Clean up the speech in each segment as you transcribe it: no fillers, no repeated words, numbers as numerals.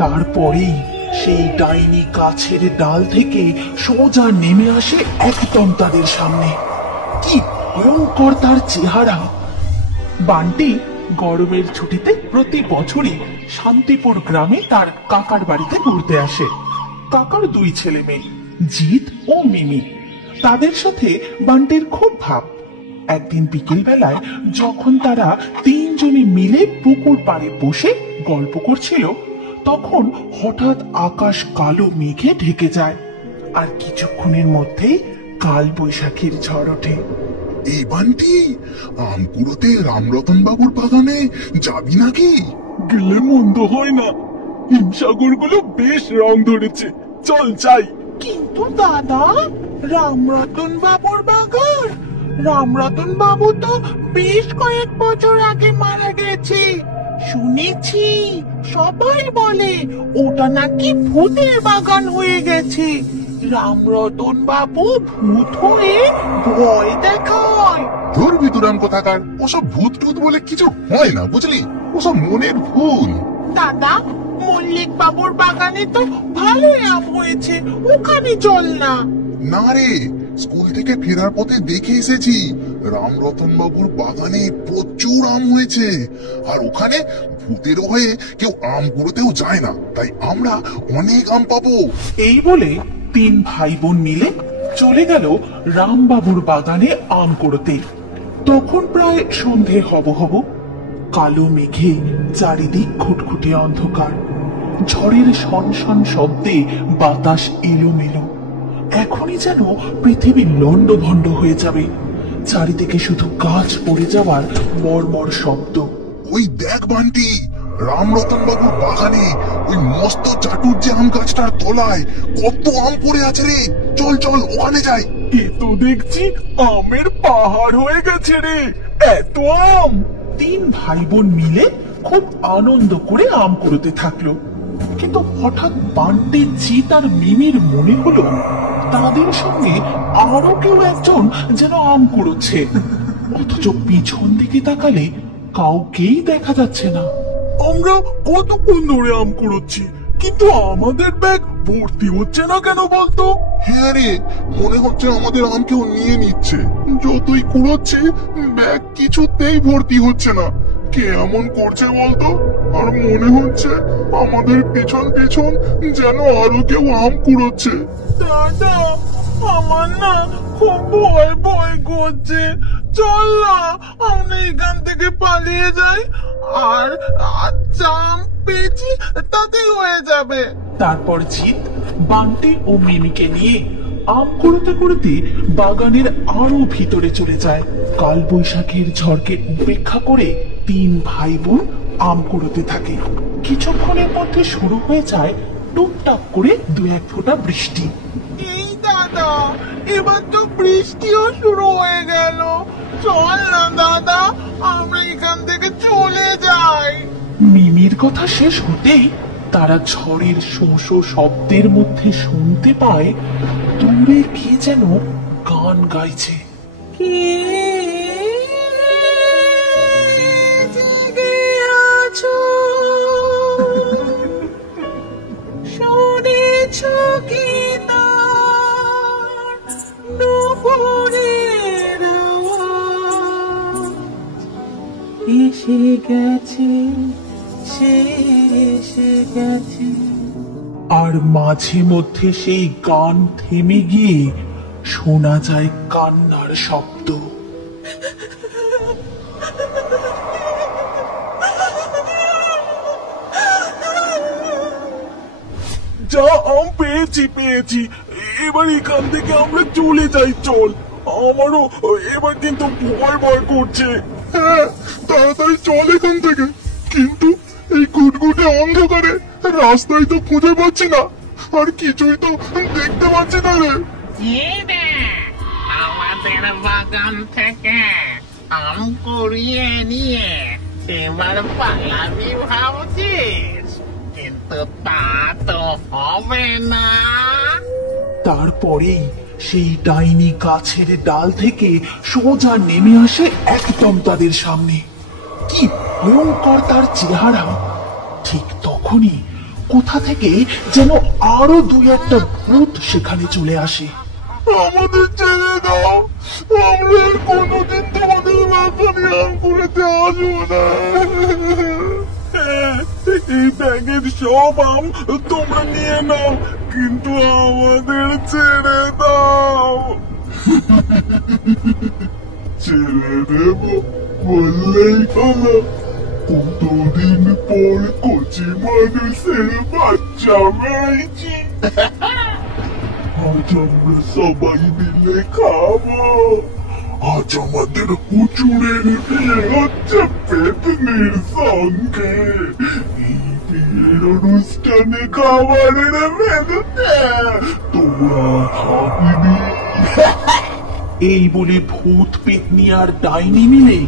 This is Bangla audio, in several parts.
তারপরেই সেই ডাইনি গাছের ডাল থেকে সোজা নেমে আসে একদম তাদের সামনে। কি ভয়ঙ্কর তার চেহারা! বান্টি গরমের ছুটিতে প্রতি বছরই শান্তিপুর গ্রামে তার কাকার বাড়িতে ঘুরতে আসে। কাকার দুই ছেলে মেয়ে, জিৎ ও মিমি। তাদের সাথে বান্টির খুব ভাব। একদিন বিকেল বেলায় যখন তারা তিনজনে মিলে পুকুর পাড়ে বসে গল্প করছিল, তখন হঠাৎ আকাশ কালো মেঘে ঢেকে যায়, আর কিছুক্ষণের মধ্যেই কাল বৈশাখীর ঝড় ওঠে। এই বান্টি, আম কুড়োতে রামরতন বাবুর বাগানে যাবি নাকি? গেলে মন্দ হয় না, হিমসাগর গুলো বেশ রং ধরেছে, চল যাই। কিন্তু দাদা, রামরতন বাবুর বাগান? রামরতন বাবু তো বেশ কয়েক বছর আগে মারা গেছে। শুনেছি, সবাই বলে ওটা নাকি ভূতের বাগান হয়ে গেছে। রামরতন বাবু ভূত হয়ে ভয় দেখায়। তোর ভিতরাম কোথাকার, ওসব ভূত টুত বলে কিছু হয় না, বুঝলি? ওসব মনের ভুল। দাদা, মল্লিক বাবুর বাগানে তো ভালোই আম হয়েছে, ওখানে চল না। না রে, স্কুল থেকে ফেরার পথে দেখে এসেছি রামরতন বাবুর বাগানে প্রচুর আম হয়েছে, আর ওখানে ভূতের হয়ে কেউ আম কুড়োতেও যায় না, তাই আমরা অনেক আম পাবো। এই বলে তিন ভাই বোন মিলে চলে গেল রামবাবুর বাগানে আম কুড়োতে। তখন প্রায় সন্ধে হব হব। কালো মেঘে চারিদিক খুটখুটে অন্ধকার, ঝড়ের শনশন শব্দে বাতাস এলোমেলো। এখনই যেন পৃথিবী লন্ডভন্ড হয়ে যাবে। চারিদিকে শুধু গাছ পড়ে যাওয়ার মর্মর শব্দ। ওই দেখ বান্টি, রামরতন বাবুর বাগানে ওই মস্ত চাটুর্যে আম গাছটার তলায় কত আম পড়ে আছে রে। চল চল, ওখানে যাই। এ তো দেখছি আমের পাহাড় হয়ে গেছে রে, এত আম! তিন ভাই বোন মিলে খুব আনন্দ করে আম কুড়োতে থাকলো। কিন্তু হঠাৎ বান্টি, জিৎ আর মিমির মনে হলো তাদের সঙ্গে আরো কেউ একজন যেন আম কুড়োচ্ছে, অথচ পিছন দিকে তাকালে কাউকেই দেখা যাচ্ছে না। আমরা কতক্ষণ ধরে আম কুড়োচ্ছি, কিন্তু আমাদের ব্যাগ ভর্তি হচ্ছে না কেন বলতো? হ্যাঁ রে, মনে হচ্ছে আমাদের আম কেউ নিয়ে নিচ্ছে। যতই কুড়োচ্ছি ব্যাগ কিছুতেই ভর্তি হচ্ছে না। কে এমন করছে বলতো? আর মনে হচ্ছে আমাদের পেছন পেছন যেন আরো কেউ আম কুড়োচ্ছে। দাদা, আমার না খুব ভয় ভয় করছে, চল না আমরা এখান থেকে পালিয়ে যাই, আর আম পেয়েছি তাতেই হয়ে যাবে। তারপর জিৎ বান্টি ও মিমিকে নিয়ে আম কুড়োতে কুড়োতে বাগানের আরো ভিতরে চলে যায়। কাল বৈশাখীর ঝড়কে উপেক্ষা করে তিন ভাই বোন আম কুড়োতে থাকে। কিছুক্ষণের মধ্যে শুরু হয়ে যায় টুকটাক করে দু এক ফোঁটা বৃষ্টি। এই দাদা, এবার তো বৃষ্টিও শুরু হয়ে গেল। চল না দাদা, আমরা এখান থেকে চলে যাই। মিমির কথা শেষ হতেই তারা ঝড়ের শোঁ শোঁ শব্দের মধ্যে শুনতে পায় দূরে কে যেন গান গাইছে। কে জেগে আছো, শুনেছ কি তার নুপুরের আওয়াজ? এসে গেছে, সে এসে গেছে। আর মাঝে মধ্যে সেই গান থেমে গিয়ে শোনা যায় কান্নার শব্দ। যা আম পেয়েছি পেয়েছি, এবার এখান থেকে আমরা চলে যাই, চল। আমারও এবার কিন্তু ভয় ভয় করছে। হ্যাঁ, তাড়াতাড়ি চল এখান থেকে। কিন্তু এই গুটগুটে অন্ধকারে রাস্তায় তো খুঁজে পাচ্ছি না, আর কিছুই তো দেখতে পাচ্ছি না রে। আমাদের বাগান থেকে আম কুড়িয়ে নিয়ে এবার পালাবি ভাবছিস, কিন্তু তা তো হবে না। তারপরেই সেই ডাইনি গাছের ডাল থেকে সোজা নেমে আসে একদম তাদের সামনে। কি ভয়ঙ্কর তার চেহারা! ঠিক তখনই কোথা থেকে যেন আরো দুই একটা ভূত সেখানে চলে আসে। আমাদের ছেড়ে দাও, আমরা আর কোনোদিন তোমাদের বাগানে আম কুড়াতে আসবো না। এই ব্যাগের সব আম তোমরা নিয়ে নাও, কিন্তু আমাদের ছেড়ে দাও। ছেড়ে দেব বললেই হলো, কতদিন পর কচি মানুষের বাচ্চা মেয়েছি। আজ আমরা সবাই মিলে খাবো। আজ আমাদের হুজুরের বিয়ে হচ্ছে পেতনির সঙ্গে। এই বিয়ের অনুষ্ঠানে খাবারের মেনুতে তোরা খাবি। এই বলে ভূত পেতনি আর ডাইনি মিলে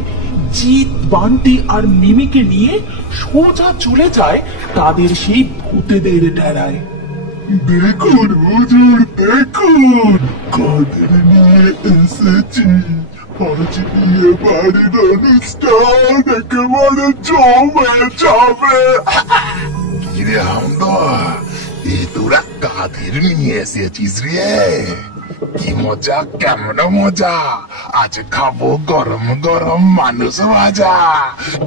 জিৎ, বান্টি আর মিমিকে নিয়ে সোজা চলে যায় তাদের সেই ভূতেদের ডেরায়। দেখুন হুজুর, দেখুন কাদের নিয়ে এসেছি। আজ বিয়ে বাড়ির অনুষ্ঠান একেবারে জমে যাবে। কিরে হামদা, এই তোরা কাদের নিয়ে এসেছিস রে? কি মজা, কেমন মজা! আজ খাবো গরম গরম মানুষ ভাজা,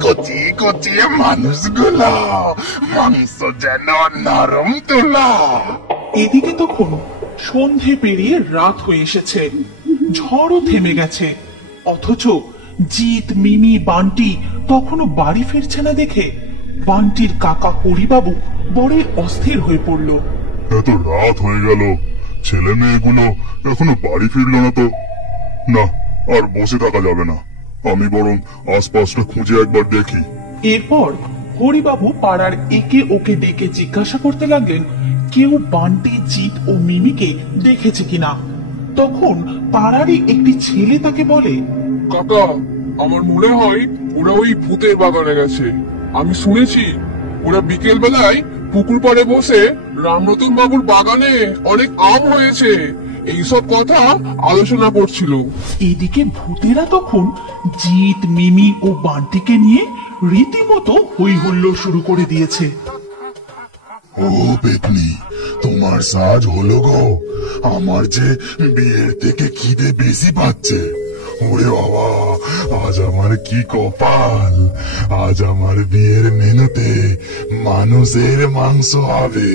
কচি কচি মানুষগুলো, মাংস যেন নরম তুলা। এদিকে তখন সন্ধে পেরিয়ে রাত হয়ে এসেছে, ঝড়ও থেমে গেছে, অথচ জিৎ, মিমি, বান্টি তখনও বাড়ি ফিরছে না দেখে বান্টির কাকা হরিবাবু বড়ই অস্থির হয়ে পড়ল। এত রাত হয়ে গেল, ছেলে মেয়েগুলো এখনো বাড়ি ফিরলো না তো। না, আর বসে থাকা যাবে না, আমি বরং আশপাশটা খুঁজে একবার দেখি। এরপর হরিবাবু পাড়ার একে ওকে ডেকে জিজ্ঞাসা করতে লাগলেন কেউ বান্টি, জিৎ ও মিমিকে দেখেছে কিনা। তখন পাড়ারই একটি ছেলে তাকে বলে, কাকা, আমার মনে হয় ওরা ওই ভূতের বাগানে গেছে। আমি শুনেছি ওরা বিকেল বেলায় পুকুর পাড়ে বসে রামরতন বাবুর বাগানে অনেক আম হয়েছে এইসব কথা আলোচনা করছিল। এদিকে ভূতেরা তখন জিৎ, মিমি ও বান্টিকে নিয়ে রীতিমতো হই হুল্লোড় শুরু করে দিয়েছে। ও পেতনি, তোমার সাজ হলো গো। আমার যে বিয়ের থেকে খিদে বেশি পাচ্ছে। ওরে বাবা, আজ আমার কি কপাল! আজ আমার বিয়ের মেনুতে মানুষের মাংস হবে,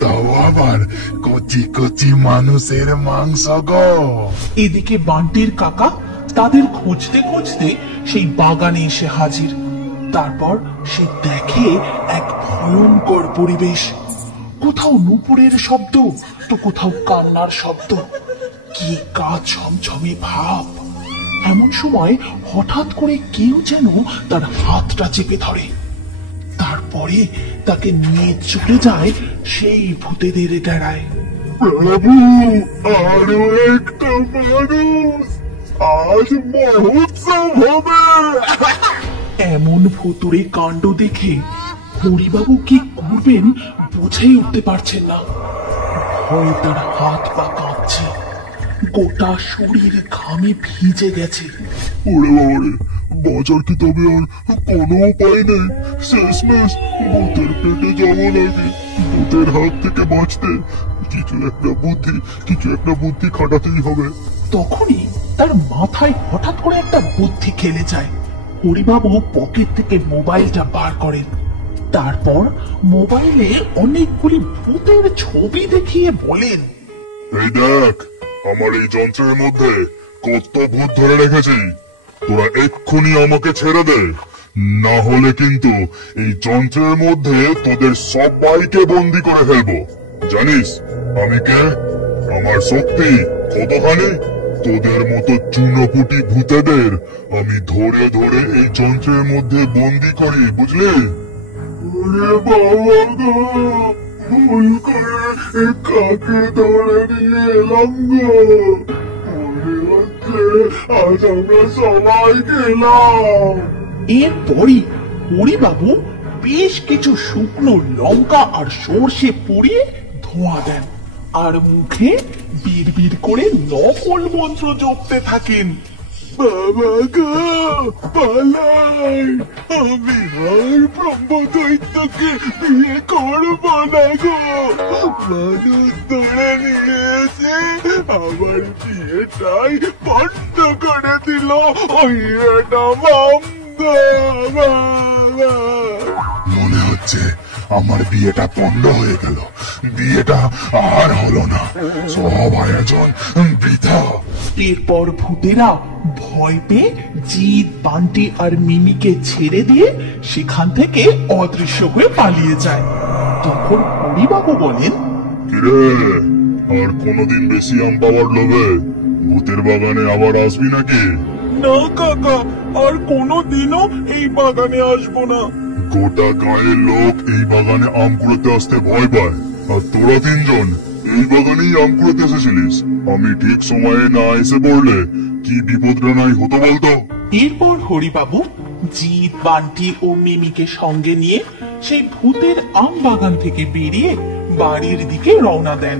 তাও আবার কচি কচি মানুষের মাংস গো। এদিকে বান্টির কাকা তাদের খুঁজতে খুঁজতে সেই বাগানে এসে হাজির। তারপর সে দেখে এক ভয়ঙ্কর পরিবেশ, কোথাও নূপুরের শব্দ তো কোথাও কান্নার শব্দ, কি গা ছমছমে ভাব। এমন সময় হঠাৎ করে কেউ যেন তার হাতটা চেপে ধরে, তারপরে তাকে নিয়ে চলে যায় সেই ভূতেদের ডেরায়। প্রভু, আরো একটা মানুষ, আজ মহোৎসব হবে। এমন ভুতুড়ে কাণ্ড দেখে হরিবাবু কি করবেন বুঝেই উঠতে পারছেন না। ভয়ে তার হাত পা কাঁপছে, গোটা শরীর ঘামে ভিজে গেছে। ওরে বাবারে, বাঁচার কি তবে আর কোনো উপায় নেই? শেষমেশ ভূতের পেটে যাবো নাকি? ভূতের হাত থেকে বাঁচতে কিছু একটা বুদ্ধি খাটাতেই হবে। তখনই তার মাথায় হঠাৎ করে একটা বুদ্ধি খেলে যায়। হরিবাবু পকেট থেকে মোবাইলটা বার করেন, তারপর মোবাইলে অনেকগুলি ভূতের ছবি দেখিয়ে বলেন, এই দেখ, আমার এই যন্ত্রের মধ্যে কত ভূত ধরে রেখেছি। তোরা এক্ষুনি আমাকে ছেড়ে দে, না হলে কিন্তু এই যন্ত্রের মধ্যে তোদের সবাইকে বন্দি করে ফেলবো। জানিস আমি কে? আমার শক্তি কতখানি? তোদের মতো চুনোপুটি ভূতেদের আমি ধরে ধরে এই যন্ত্রের মধ্যে বন্দি করি, বুঝলি? ওরে বাবা গো, ভুল করে কাকে ধরে নিয়ে এলাম গো। মনে হচ্ছে আজ আমরা সবাই গেলাম। এরপরই হরিবাবু বেশ কিছু শুকনো লঙ্কা আর সর্ষে পুড়িয়ে ধোঁয়া দেন আর মুখে বিড়বিড় করে নকল মন্ত্র জপতে থাকেন। বাবা গো পালাই, আমি আর ব্রহ্মদৈত্যকে বিয়ে করব না গো। মানুষ ধরে নিয়েছে, আমার বিয়েটাই বন্ধ করে দিল। ওই এটা বন্ধ। মনে হচ্ছে আমার বিয়েটা পণ্ড হয়ে গেল, বিয়েটা আর হলো না, সব আয়োজন বৃথা। এরপর ভূতেরা ভয় পেয়ে জিৎ, বান্টি আর মিমিকে ছেড়ে দিয়ে সেখান থেকে অদৃশ্য হয়ে পালিয়ে যায়। তখন হরিবাবু বলেন, কিরে, আর কোনোদিন বেশি আম পাওয়ার লোভে ভূতের বাগানে আবার আসবি নাকি? না কাকা, আর কোনোদিনও এই বাগানে আসবো না। গোটা গায়ের লোক এই বাগানে আম কুড়োতে আসতে ভয় পায়, আর তোরা তিনজন এই বাগানেই আম কুড়োতে এসেছিলিস। আমি ঠিক সময়ে না এসে পড়লে কি বিপদটা নাই হতো বলতো? এরপর হরিবাবু জিৎ, বান্টি ও মিমিকে সঙ্গে নিয়ে সেই ভূতের আম বাগান থেকে বেরিয়ে বাড়ির দিকে রওনা দেন।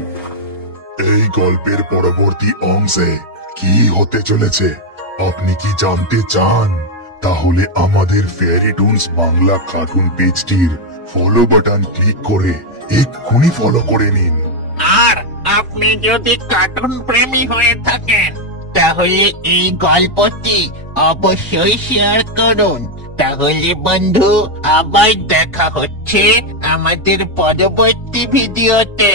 এই গল্পের পরবর্তী অংশে কি হতে চলেছে আপনি কি জানতে চান? তাহলে আমাদের ফেয়ারি টুনস বাংলা কার্টুন পেজটির ফলো বাটন ক্লিক করে এক্ষুনি ফলো করে নিন। আর আপনি যদি কার্টুন প্রেমী হয়ে থাকেন তাহলে এই গল্পটি অবশ্যই শেয়ার করুন। তাহলে বন্ধু, আবার দেখা হচ্ছে আমাদের পরবর্তী ভিডিওতে।